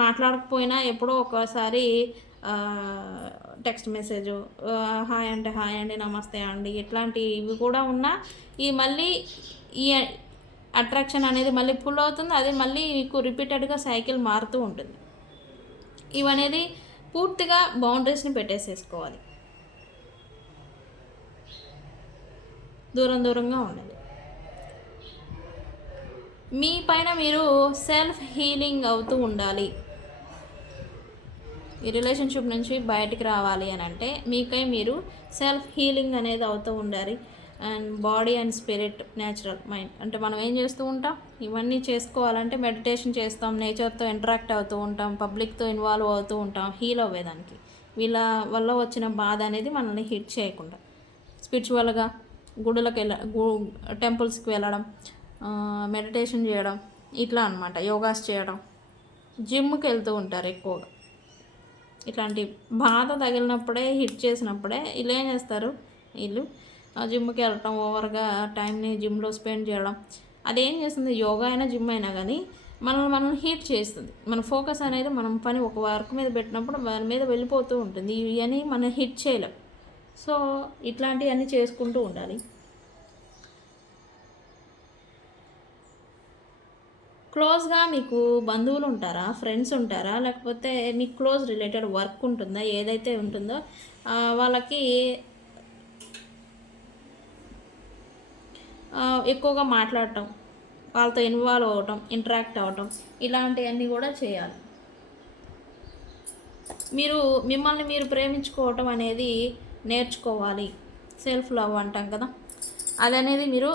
మాట్లాడకపోయినా ఎప్పుడో ఒకసారి టెక్స్ట్ మెసేజ్ హాయ్ అంటే హాయ్ అండి, నమస్తే అండి, ఇట్లాంటివి కూడా ఉన్నా ఈ మళ్ళీ ఈ అట్రాక్షన్ అనేది మళ్ళీ ఫుల్ అవుతుంది. అది మళ్ళీ మీకు రిపీటెడ్గా సైకిల్ మారుతూ ఉంటుంది. ఇవనేది పూర్తిగా బౌండరీస్ని పెట్టేసేసుకోవాలి, దూరంగా ఉండాలి. మీ పైన మీరు సెల్ఫ్ హీలింగ్ అవుతూ ఉండాలి. ఈ రిలేషన్షిప్ నుంచి బయటికి రావాలి అని అంటే మీకై మీరు సెల్ఫ్ హీలింగ్ అనేది అవుతూ ఉండాలి. And body and spirit, natural mind అంటే మనం ఏం చేస్తూ ఉంటాం, ఇవన్నీ చేసుకోవాలంటే మెడిటేషన్ చేస్తాం, నేచర్తో ఇంటరాక్ట్ అవుతూ ఉంటాం, పబ్లిక్తో ఇన్వాల్వ్ అవుతూ ఉంటాం హీల్ అవ్వేదానికి. వీళ్ళ వల్ల వచ్చిన బాధ అనేది మనల్ని హిట్ చేయకుండా స్పిరిచువల్గా టెంపుల్స్కి వెళ్ళడం, మెడిటేషన్ చేయడం, ఇట్లా అనమాట, యోగాస్ చేయడం, జిమ్కి వెళ్తూ ఉంటారు ఎక్కువగా. ఇట్లాంటి బాధ తగిలినప్పుడే, హిట్ చేసినప్పుడే వీళ్ళు ఏం చేస్తారు, వీళ్ళు జిమ్కి వెళ్ళటం, ఓవర్గా టైంని జిమ్లో స్పెండ్ చేయడం. అదేం చేస్తుంది, యోగా అయినా జిమ్ అయినా కానీ మనల్ని హీట్ చేస్తుంది. మన ఫోకస్ అనేది మనం పని ఒక వర్క్ మీద పెట్టినప్పుడు దాని మీద వెళ్ళిపోతూ ఉంటుంది. ఇవన్నీ మనం హిట్ చేయలేం. సో ఇట్లాంటివన్నీ చేసుకుంటూ ఉండాలి. క్లోజ్గా మీకు బంధువులు ఉంటారా, ఫ్రెండ్స్ ఉంటారా, లేకపోతే మీకు క్లోజ్ రిలేటెడ్ వర్క్ ఉంటుందా, ఏదైతే ఉంటుందో వాళ్ళకి ఎక్కువగా మాట్లాడటం, వాళ్ళతో ఇన్వాల్వ్ అవ్వటం, ఇంటరాక్ట్ అవ్వటం, ఇలాంటివన్నీ కూడా చేయాలి. మీరు మిమ్మల్ని మీరు ప్రేమించుకోవటం అనేది నేర్చుకోవాలి. సెల్ఫ్ లవ్ అంటాం కదా, అది అనేది మీరు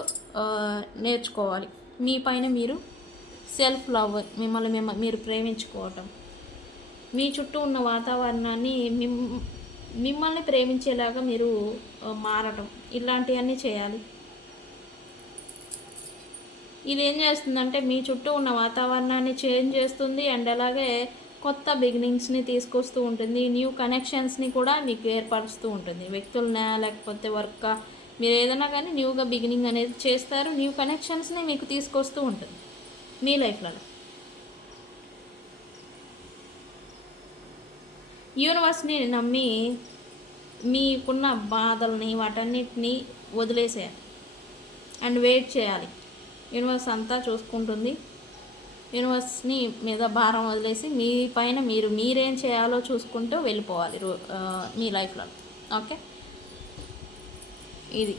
నేర్చుకోవాలి. మీ పైన మీరు సెల్ఫ్ లవ్, మిమ్మల్ని మీరు ప్రేమించుకోవటం, మీ చుట్టూ ఉన్న వాతావరణాన్ని మిమ్మల్ని ప్రేమించేలాగా మీరు మారటం, ఇలాంటివన్నీ చేయాలి. ఇది ఏం చేస్తుందంటే మీ చుట్టూ ఉన్న వాతావరణాన్ని చేంజ్ చేస్తుంది, అండ్ అలాగే కొత్త బిగినింగ్స్ని తీసుకొస్తూ ఉంటుంది, న్యూ కనెక్షన్స్ని కూడా మీకు ఏర్పరుస్తూ ఉంటుంది. వ్యక్తులనే లేకపోతే వర్క్, మీరు ఏదైనా కానీ న్యూగా బిగినింగ్ అనేది చేస్తారు, న్యూ కనెక్షన్స్ని మీకు తీసుకొస్తూ ఉంటుంది మీ లైఫ్లలో. యూనివర్స్ని నమ్మి మీకున్న బాధల్ని వాటన్నిటిని వదిలేసేయాలి అండ్ వెయిట్ చేయాలి. యూనివర్స్ అంతా చూసుకుంటుంది. యూనివర్స్ని మీద భారం వదిలేసి మీ పైన మీరేం చేయాలో చూసుకుంటూ వెళ్ళిపోవాలి మీ లైఫ్లో. ఓకే, ఇది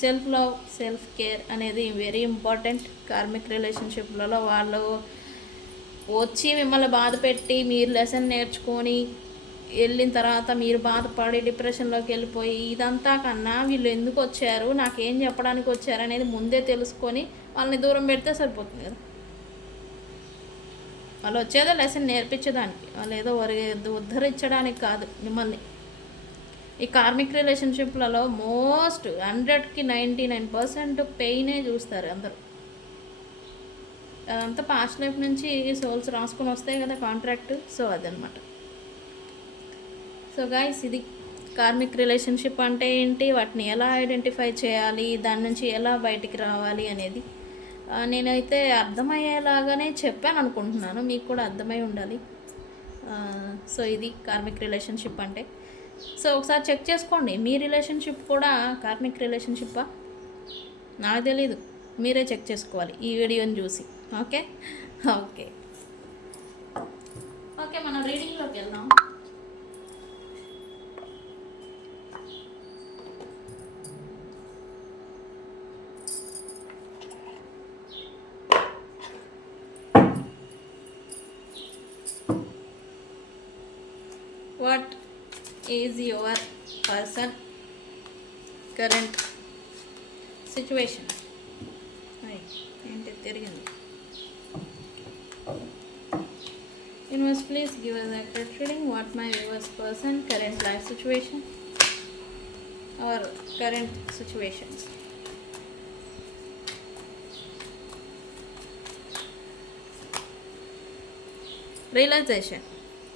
సెల్ఫ్ లవ్, సెల్ఫ్ కేర్ అనేది వెరీ ఇంపార్టెంట్. కార్మిక్ రిలేషన్షిప్లలో వాళ్ళు వచ్చి మిమ్మల్ని బాధ పెట్టి మీరు లెసన్ నేర్చుకొని వెళ్ళిన తర్వాత మీరు బాధపడి డిప్రెషన్లోకి వెళ్ళిపోయి ఇదంతా కన్నా వీళ్ళు ఎందుకు వచ్చారు, నాకేం చెప్పడానికి వచ్చారు అనేది ముందే తెలుసుకొని వాళ్ళని దూరం పెడితే సరిపోతుంది కదా. వాళ్ళు వచ్చేదో లెసన్ నేర్పించడానికి, వాళ్ళు ఏదో ఉద్ధరించడానికి కాదు మిమ్మల్ని. ఈ కార్మిక్ రిలేషన్షిప్లలో మోస్ట్ 100కి 99% పెయినే చూస్తారు అందరూ. అదంతా పాస్ట్ లైఫ్ నుంచి సోల్స్ రాసుకొని వస్తాయి కదా కాంట్రాక్ట్. సో అదనమాట. సో గైస్, ఇది కార్మిక్ రిలేషన్షిప్ అంటే ఏంటి, వాటిని ఎలా ఐడెంటిఫై చేయాలి, దాని నుంచి ఎలా బయటికి రావాలి అనేది నేనైతే అర్థమయ్యేలాగానే చెప్పాను అనుకుంటున్నాను. మీకు కూడా అర్థమై ఉండాలి. సో ఇది కార్మిక్ రిలేషన్షిప్ అంటే. సో ఒకసారి చెక్ చేసుకోండి, మీ రిలేషన్షిప్ కూడా కార్మిక్ రిలేషన్షిప్పా? నాకు తెలీదు, మీరే చెక్ చేసుకోవాలి ఈ వీడియోని చూసి. ఓకే ఓకే ఓకే మనం రీడింగ్లోకి వెళ్దాం. What is your person current situation? ఏంటి తిరిగింది. Universe, please give us a accurate reading. What my viewers person current life situation or current situation. Realization,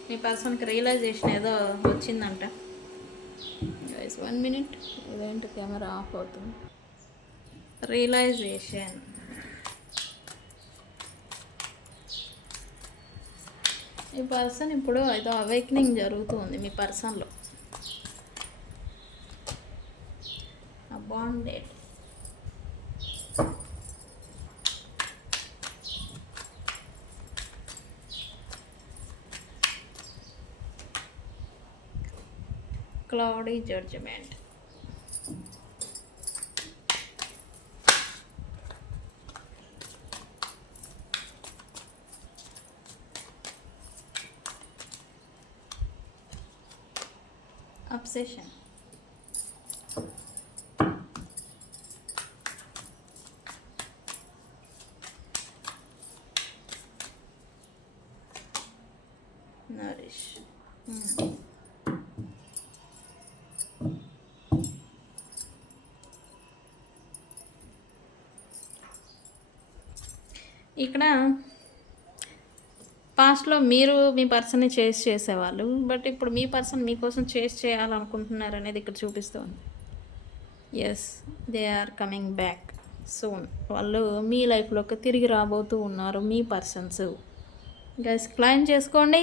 మీ పర్సన్కి రియలైజేషన్ ఏదో వచ్చిందంట. 1 minute, ఇదేంటి కెమెరా ఆఫ్ అవుతుంది. రియలైజేషన్, ఈ పర్సన్ ఇప్పుడు ఏదో అవేక్నింగ్ జరుగుతుంది మీ పర్సన్లో. Bonded, cloudy judgment, obsession, nourish. ఇక్కడ పాస్ట్లో మీరు మీ పర్సన్ని చేస్ చేసేవాళ్ళు, బట్ ఇప్పుడు మీ పర్సన్ మీకోసం చేస్ చేయాలనుకుంటున్నారు అనేది ఇక్కడ చూపిస్తుంది. Yes, they are coming back soon. వాళ్ళు మీ లైఫ్లోకి తిరిగి రాబోతూ ఉన్నారు మీ పర్సన్స్. గైస్ క్లైమ్ చేసుకోండి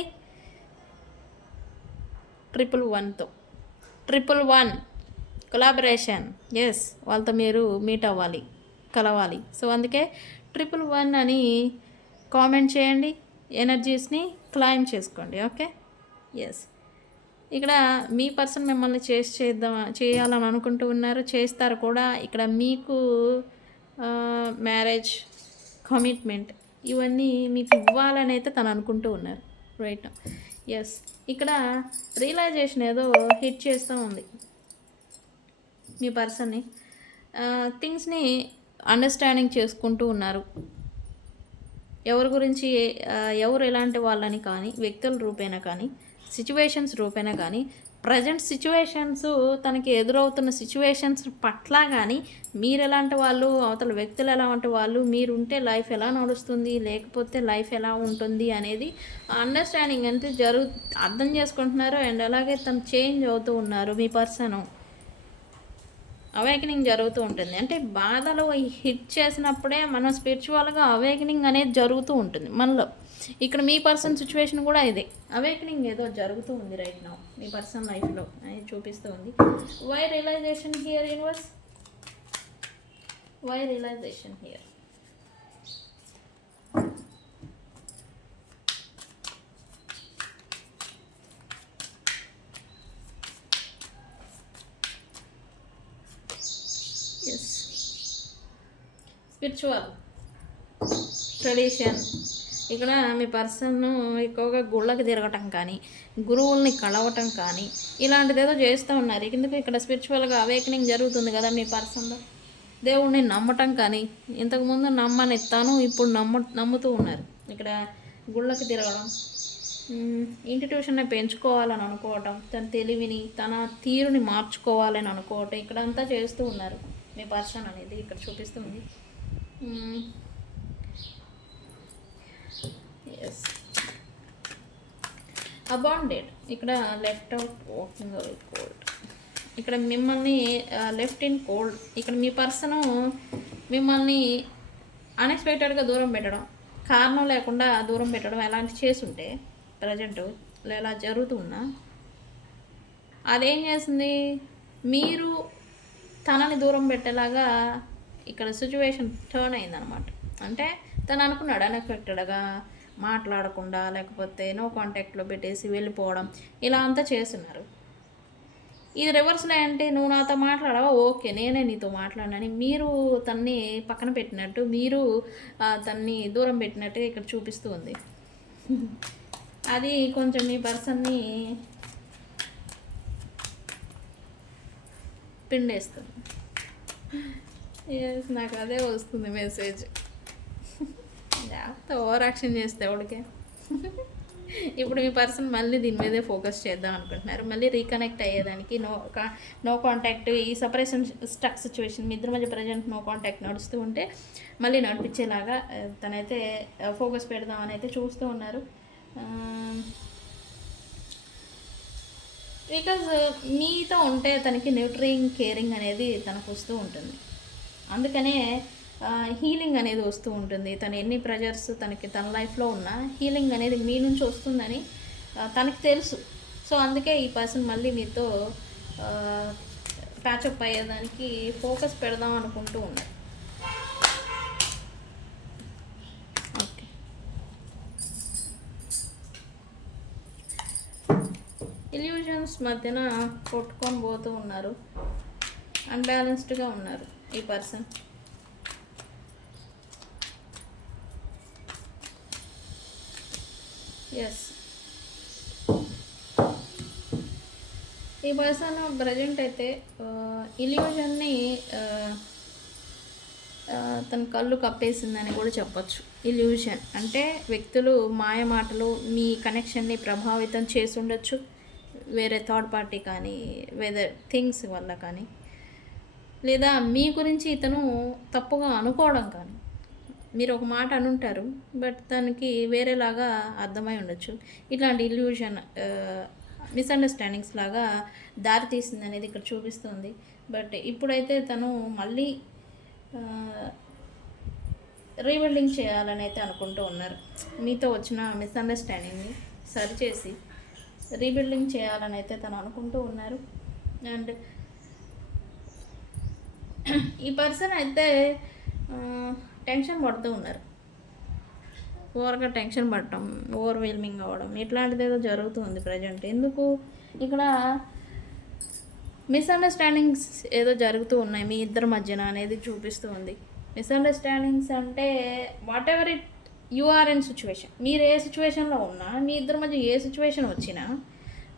111తో. 111 కొలాబరేషన్. ఎస్, వాళ్ళతో మీరు మీట్ అవ్వాలి, కలవాలి. సో అందుకే 111 అని కామెంట్ చేయండి, ఎనర్జీస్ని క్లైమ్ చేసుకోండి. Okay, yes. ఇక్కడ మీ పర్సన్ మిమ్మల్ని చేయాలని అనుకుంటూ ఉన్నారు, చేస్తారు కూడా. ఇక్కడ మీకు మ్యారేజ్, కమిట్మెంట్ ఇవన్నీ మీకు ఇవ్వాలని అయితే తను అనుకుంటూ ఉన్నారు రైట్. ఎస్, ఇక్కడ రియలైజేషన్ ఏదో హిట్ చేస్తూ ఉంది మీ పర్సన్ని. థింగ్స్ని అండర్స్టాండింగ్ చేసుకుంటూ ఉన్నారు. ఎవరి గురించి ఎవరు ఎలాంటి వాళ్ళని కానీ, వ్యక్తుల రూపేణా కానీ, సిచ్యువేషన్స్ రూపేణా కానీ, ప్రజెంట్ సిచ్యువేషన్స్ తనకి ఎదురవుతున్న సిచ్యువేషన్స్ పట్ల కానీ, మీరు ఎలాంటి వాళ్ళు, అవతల వ్యక్తులు ఎలాంటి వాళ్ళు, మీరుంటే లైఫ్ ఎలా నడుస్తుంది, లేకపోతే లైఫ్ ఎలా ఉంటుంది అనేది అండర్స్టాండింగ్ అంటే అర్థం చేసుకుంటున్నారు. అండ్ అలాగే తను చేంజ్ అవుతూ ఉన్నారు. మీ పర్సన్ అవేకనింగ్ జరుగుతూ ఉంటుంది. అంటే బాధలు హిట్ చేసినప్పుడే మనం స్పిరిచువల్గా అవేకనింగ్ అనేది జరుగుతూ ఉంటుంది మనలో. ఇక్కడ మీ పర్సన్ సిచ్యువేషన్ కూడా ఇదే, అవేకనింగ్ ఏదో జరుగుతూ ఉంది రైట్ నౌ మీ పర్సన్ లైఫ్లో అనేది చూపిస్తూ ఉంది. Why realisation here universe? Why realisation here? Yes, spiritual tradition. ఇక్కడ మీ పర్సన్ ఎక్కువగా గుళ్ళకి తిరగటం కానీ, గురువుల్ని కలవటం కానీ ఇలాంటిది ఏదో చేస్తూ ఉన్నారు. ఎందుకు ఇక్కడ స్పిరిచువల్గా అవేకనింగ్ జరుగుతుంది కదా మీ పర్సన్లో. దేవుణ్ణి నమ్మటం కానీ, ఇంతకుముందు నమ్మనిస్తాను, ఇప్పుడు నమ్ముతూ ఉన్నారు. ఇక్కడ గుళ్ళకి తిరగడం, ఇంటిట్యూషన్ని పెంచుకోవాలని అనుకోవటం, తన తెలివిని, తన తీరుని మార్చుకోవాలని అనుకోవటం, ఇక్కడంతా చేస్తూ ఉన్నారు మీ పర్సన్ అనేది ఇక్కడ చూపిస్తుంది. Yes, abandoned. ఇక్కడ left out, walking away cold. ఇక్కడ మిమ్మల్ని లెఫ్ట్ ఇన్ కోల్డ్. ఇక్కడ మీ పర్సను మిమ్మల్ని అన్ఎక్స్పెక్టెడ్గా దూరం పెట్టడం, కారణం లేకుండా దూరం పెట్టడం ఎలాంటి చేసుంటే ప్రజెంట్ ఇలా జరుగుతున్నా అదేం చేస్తుంది, మీరు తనని దూరం పెట్టేలాగా ఇక్కడ సిచ్యువేషన్ టర్న్ అయిందనమాట. అంటే తను అనుకున్నాడు అన్ఎక్స్పెక్టెడ్గా మాట్లాడకుండా, లేకపోతే నో కాంటాక్ట్లో పెట్టేసి వెళ్ళిపోవడం, ఇలా అంతా చేస్తున్నారు. ఇది రివర్స్లో అంటే నువ్వు నాతో మాట్లాడవా, ఓకే నేనే నీతో మాట్లాడనని మీరు తన్ని పక్కన పెట్టినట్టు, మీరు తన్ని దూరం పెట్టినట్టు ఇక్కడ చూపిస్తూ ఉంది. అది కొంచెం మీ పర్సన్ని పిండేస్తుంది. ఎస్, నాకు అదే వస్తుంది మెసేజ్. జాగ్రత్త, ఓవర్ యాక్షన్ చేస్తే ఎవడికే. ఇప్పుడు మీ పర్సన్ మళ్ళీ దీని మీదే ఫోకస్ చేద్దాం అనుకుంటున్నారు. మళ్ళీ రీకనెక్ట్ అయ్యేదానికి నో కాంటాక్ట్, ఈ సపరేషన్ స్టక్ సిచ్యువేషన్ మీ ఇద్దరి మధ్య ప్రజెంట్ నో కాంటాక్ట్ నడుస్తూ ఉంటే మళ్ళీ నడిపించేలాగా తనైతే ఫోకస్ పెడదామని అయితే చూస్తూ ఉన్నారు. బికాజ్ మీతో ఉంటే తనకి న్యూట్రింగ్ కేరింగ్ అనేది తనకు వస్తూ ఉంటుంది. అందుకనే హీలింగ్ అనేది వస్తూ ఉంటుంది. తను ఎన్ని ప్రెజర్స్ తనకి తన లైఫ్లో ఉన్న హీలింగ్ అనేది మీ నుంచి వస్తుందని తనకి తెలుసు. సో అందుకే ఈ పర్సన్ మళ్ళీ మీతో ప్యాచప్ అయ్యేదానికి ఫోకస్ పెడదాం అనుకుంటూ ఉన్నారు. ఓకే, ఇల్యూజన్స్ మధ్యన కొట్టుకొని పోతూ ఉన్నారు. అన్బ్యాలెన్స్డ్గా ఉన్నారు ఈ పర్సన్. ఎస్, ఈ పర్సన్ ప్రజెంట్ అయితే ఇల్యూజన్ని తన కళ్ళు కప్పేసిందని కూడా చెప్పచ్చు. ఇల్యూషన్ అంటే వ్యక్తులు మాయ మాటలు మీ కనెక్షన్ని ప్రభావితం చేసి ఉండొచ్చు. వేరే థర్డ్ పార్టీ కానీ, వేరే థింగ్స్ వల్ల కానీ, లేదా మీ గురించి ఇతను తప్పుగా అనుకోవడం కానీ. మీరు ఒక మాట అనుంటారు, బట్ దానికి వేరేలాగా అర్థమై ఉండొచ్చు. ఇట్లాంటి ఇల్యూషన్ మిస్అండర్స్టాండింగ్స్ లాగా దారి తీసింది అనేది ఇక్కడ చూపిస్తుంది. బట్ ఇప్పుడైతే తను మళ్ళీ రీబిల్డింగ్ చేయాలని అయితే అనుకుంటూ ఉన్నారు. మీతో వచ్చిన మిస్అండర్స్టాండింగ్ని సరిచేసి రీబిల్డింగ్ చేయాలని అయితే తను అనుకుంటూ ఉన్నారు. అండ్ ఈ పర్సన్ అయితే టెన్షన్ పడుతూ ఉన్నారు. ఓవర్గా టెన్షన్ పడటం, ఓవర్వెల్మింగ్ అవ్వడం ఇట్లాంటిది ఏదో జరుగుతుంది ప్రజెంట్. ఎందుకు ఇక్కడ మిస్అండర్స్టాండింగ్స్ ఏదో జరుగుతూ ఉన్నాయి మీ ఇద్దరి మధ్యన అనేది చూపిస్తూ ఉంది. మిస్అండర్స్టాండింగ్స్ అంటే whatever it you are in situation, మీరు ఏ సిచ్యువేషన్లో ఉన్నా, మీ ఇద్దరి మధ్య ఏ సిచ్యువేషన్ వచ్చినా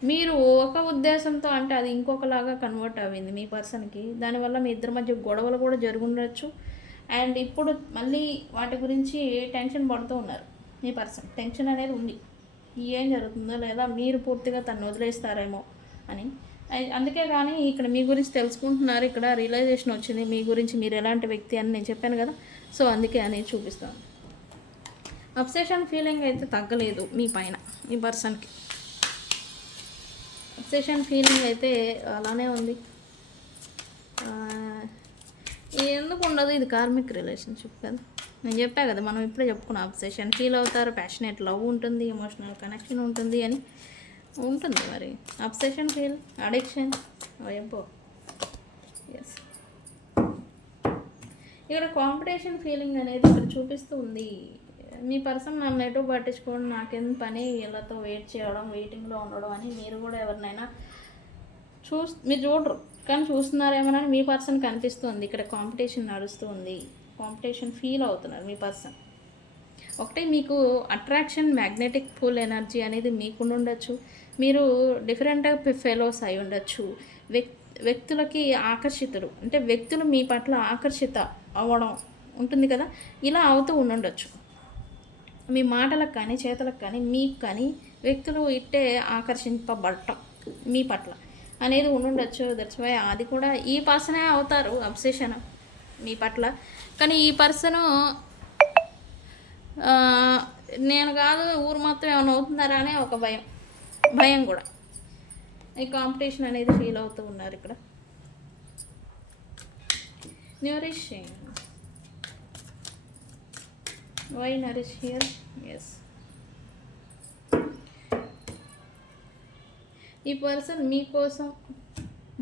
మీరు ఒక ఉద్దేశంతో అంటే అది ఇంకొకలాగా కన్వర్ట్ అయ్యింది మీ పర్సన్కి. దానివల్ల మీ ఇద్దరి మధ్య గొడవలు కూడా జరుగుండొచ్చు. అండ్ ఇప్పుడు మళ్ళీ వాటి గురించి టెన్షన్ పడుతూ ఉన్నారు మీ పర్సన్. టెన్షన్ అనేది ఉంది, ఏం జరుగుతుందో లేదా మీరు పూర్తిగా తను వదిలేస్తారేమో అని. అందుకే కానీ ఇక్కడ మీ గురించి తెలుసుకుంటున్నారు, ఇక్కడ రియలైజేషన్ వచ్చింది మీ గురించి, మీరు ఎలాంటి వ్యక్తి అని నేను చెప్పాను కదా. సో అందుకే అనేది చూపిస్తాను. అబ్సెషన్ ఫీలింగ్ అయితే తగ్గలేదు మీ పైన, మీ పర్సన్కి అబ్సెషన్ ఫీలింగ్ అయితే అలానే ఉంది. ఎందుకు ఉండదు, ఇది కార్మిక్ రిలేషన్షిప్ కదా. నేను చెప్పా కదా, మనం ఇప్పుడే చెప్పుకున్నాం. అబ్సెషన్ ఫీల్ అవుతారు, ప్యాషనేట్ లవ్ ఉంటుంది, ఎమోషనల్ కనెక్షన్ ఉంటుంది అని ఉంటుంది. మరి అబ్సెషన్ ఫీల్, అడిక్షన్ అయ్యో ఎస్. ఇక్కడ కాంపిటీషన్ ఫీలింగ్ అనేది ఇక్కడ చూపిస్తూ ఉంది. మీ పర్సన్ నన్ను ఎటు పట్టించుకోవడం, నాకెందుకు పని, వీళ్ళతో వెయిట్ చేయడం, వెయిటింగ్లో ఉండడం అని మీరు కూడా ఎవరినైనా మీరు చూడరు కానీ చూస్తున్నారేమోనని మీ పర్సన్ కనిపిస్తుంది. ఇక్కడ కాంపిటీషన్ నడుస్తూ ఉంది, కాంపిటీషన్ ఫీల్ అవుతున్నారు మీ పర్సన్. ఒకటే మీకు అట్రాక్షన్, మ్యాగ్నెటిక్ పుల్ ఎనర్జీ అనేది మీకుండి ఉండొచ్చు. మీరు డిఫరెంట్ టైప్ ఫెలోస్ అయి ఉండొచ్చు. వ్యక్తులకి ఆకర్షితులు అంటే వ్యక్తులు మీ పట్ల ఆకర్షిత అవ్వడం ఉంటుంది కదా, ఇలా అవుతూ ఉండొచ్చు. మీ మాటలకు కానీ చేతలకు కానీ మీకు కానీ వ్యక్తులు ఇట్టే ఆకర్షింపబడటం మీ పట్ల అనేది ఉండొచ్చు. దట్స్ వై అది కూడా ఈ పర్సనే అవుతారు అబ్సెషన్ మీ పట్ల. కానీ ఈ పర్సను నేను కాదు ఊరు మొత్తం ఏమైనా అవుతున్నారా అనే ఒక భయం కూడా, ఈ కాంపిటీషన్ అనేది ఫీల్ అవుతూ ఉన్నారు ఇక్కడ. Nourishing, why nourish here? Yes, ఈ పర్సన్ మీకోసం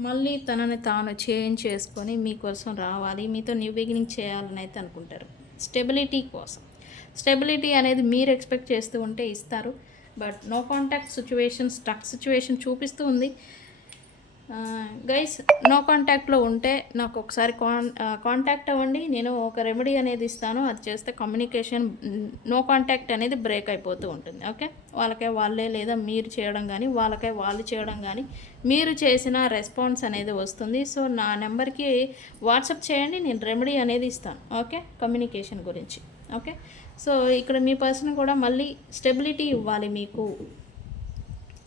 మళ్ళీ తనని తాను చేంజ్ చేసుకొని మీకోసం రావాలి, మీతో న్యూ బిగినింగ్ చేయాలని అయితే అనుకుంటారు. స్టెబిలిటీ కోసం, స్టెబిలిటీ అనేది మీరు ఎక్స్పెక్ట్ చేస్తూ ఉంటే ఇస్తారు. But no contact situation, stuck situation చూపిస్తూ ఉంది. గైస్, నో కాంటాక్ట్లో ఉంటే నాకు ఒకసారి కాంటాక్ట్ అవ్వండి, నేను ఒక రెమెడీ అనేది ఇస్తాను. అది చేస్తే కమ్యూనికేషన్, నో కాంటాక్ట్ అనేది బ్రేక్ అయిపోతూ ఉంటుంది. ఓకే, వాళ్ళకే వాళ్ళే లేదా మీరు చేయడం కానీ వాళ్ళకే వాళ్ళు చేయడం కానీ మీరు చేసిన రెస్పాన్స్ అనేది వస్తుంది. సో నా నెంబర్కి వాట్సాప్ చేయండి, నేను రెమెడీ అనేది ఇస్తాను. ఓకే, కమ్యూనికేషన్ గురించి. ఓకే, సో ఇక్కడ మీ పర్సన్ కూడా మళ్ళీ స్టెబిలిటీ ఇవ్వాలి మీకు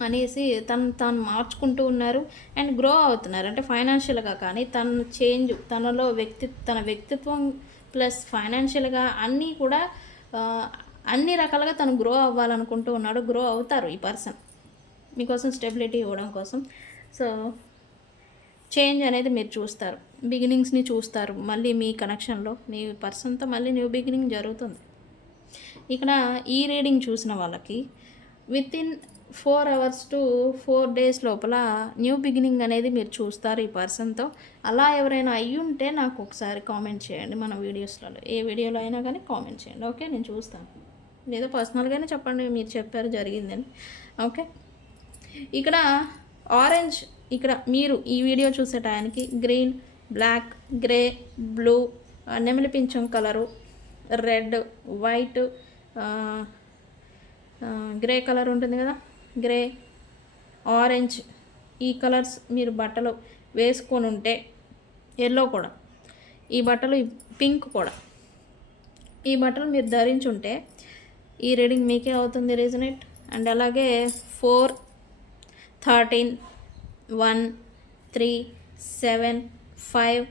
అనేసి తాను మార్చుకుంటూ ఉన్నారు అండ్ గ్రో అవుతున్నారు. అంటే ఫైనాన్షియల్గా కానీ తన చేంజ్, తనలో తన వ్యక్తిత్వం ప్లస్ ఫైనాన్షియల్గా అన్నీ కూడా అన్ని రకాలుగా తను గ్రో అవ్వాలనుకుంటూ ఉన్నాడు. గ్రో అవుతారు ఈ పర్సన్ మీకోసం స్టెబిలిటీ ఇవ్వడం కోసం. సో చేంజ్ అనేది మీరు చూస్తారు, బిగినింగ్స్ని చూస్తారు. మళ్ళీ మీ కనెక్షన్లో మీ పర్సన్తో మళ్ళీ న్యూ బిగినింగ్ జరుగుతుంది. ఇక్కడ ఈ రీడింగ్ చూసిన వాళ్ళకి వితిన్ 4 hours to 4 days లోపల న్యూ బిగినింగ్ అనేది మీరు చూస్తారు ఈ పర్సన్తో. అలా ఎవరైనా అయ్యుంటే నాకు ఒకసారి కామెంట్ చేయండి, మన వీడియోస్లలో ఏ వీడియోలో అయినా కానీ కామెంట్ చేయండి. ఓకే, నేను చూస్తాను. లేదా పర్సనల్గానే చెప్పండి మీరు చెప్పారు జరిగిందని. ఓకే, ఇక్కడ ఆరెంజ్, ఇక్కడ మీరు ఈ వీడియో చూసే టయానికి గ్రీన్, బ్లాక్, గ్రే, బ్లూ, నెమలి పింఛం colour, red, white, grey colour ఉంటుంది కదా, గ్రే, ఆరెంజ్, ఈ కలర్స్ మీరు బట్టలు వేసుకొని ఉంటే, ఎల్లో కూడా, ఈ బట్టలు, పింక్ కూడా, ఈ బట్టలు మీరు ధరించుంటే ఈ రీడింగ్ మీకే అవుతుంది రీజనేట్. అండ్ అలాగే 4, 13, 1, 3, 7, 5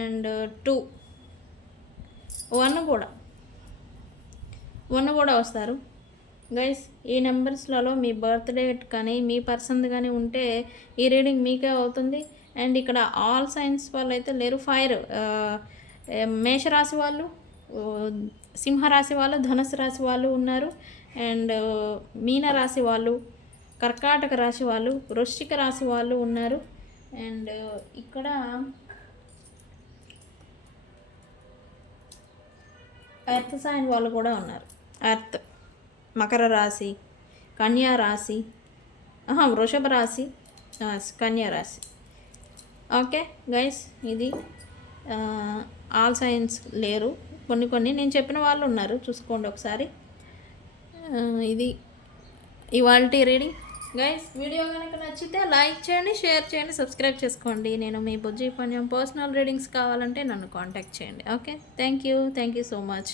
అండ్ 2, 1 కూడా వస్తారు. గైస్, ఈ నెంబర్స్లలో మీ బర్త్ డేట్ కానీ మీ పర్సన్ కానీ ఉంటే ఈ రీడింగ్ మీకే అవుతుంది. అండ్ ఇక్కడ ఆల్ సైన్స్ వాళ్ళు అయితే లేరు. ఫైర్, మేషరాశి వాళ్ళు, సింహరాశి వాళ్ళు, ధనుసు రాశి వాళ్ళు ఉన్నారు. అండ్ మీనరాశి వాళ్ళు, కర్కాటక రాశి వాళ్ళు, వృశ్చిక రాశి వాళ్ళు ఉన్నారు. అండ్ ఇక్కడ ఎర్త్ సైన్ వాళ్ళు కూడా ఉన్నారు. ఎర్త్, మకర రాశి, కన్యా రాశి, వృషభ రాశి, కన్యా రాశి. ఓకే గైస్, ఇది ఆల్ సైన్స్ లేరు, కొన్ని నేను చెప్పిన వాళ్ళు ఉన్నారు, చూసుకోండి ఒకసారి. ఇది ఇవాల్టి రీడింగ్ గైస్. వీడియో కనుక నచ్చితే లైక్ చేయండి, షేర్ చేయండి, సబ్స్క్రైబ్ చేసుకోండి. నేను మీ బుజ్జి పుణ్యం. పర్సనల్ రీడింగ్స్ కావాలంటే నన్ను కాంటాక్ట్ చేయండి. Okay, thank you so much.